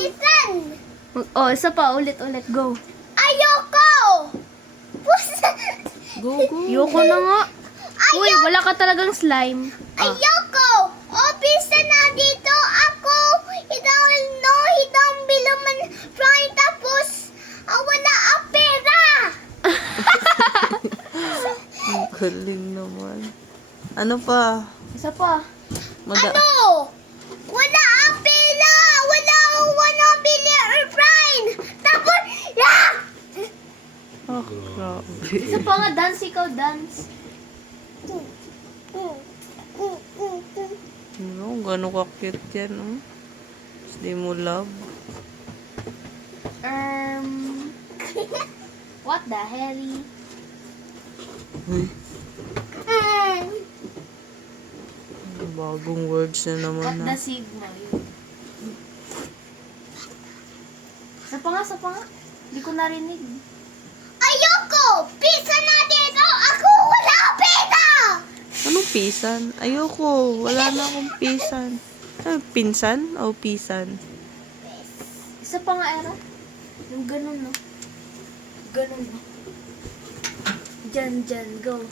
Pisan! Oh, isa pa. Ulit. Go. Ayoko! Go, go. Yoko na nga. Uy, wala ka talagang slime. Ayoko! Oh, pisan na dito ako! Hidang biluman fry tapos wala ang pera! Ang galing naman. Ano pa? Isa pa. Ano? Wala ang pera! Wala bili or fry! Tapos, Oh, grabe. Isa pa nga. Dance ikaw. Dance. Ano, gano'n ka-cute yan, oh. Hindi mo love. What the hell? Uy, bagong words na naman What the na. sigma? Yun. Isa pa nga. Hindi ko narinig. Ayoko! Pisan na dito ako! Wala ang pera! Anong pisan? Ayoko. Wala na akong pisan. Ano, pinsan o pisan? Isa pa nga, Era. Yung ganun, no? Ganun, no? Dyan, go.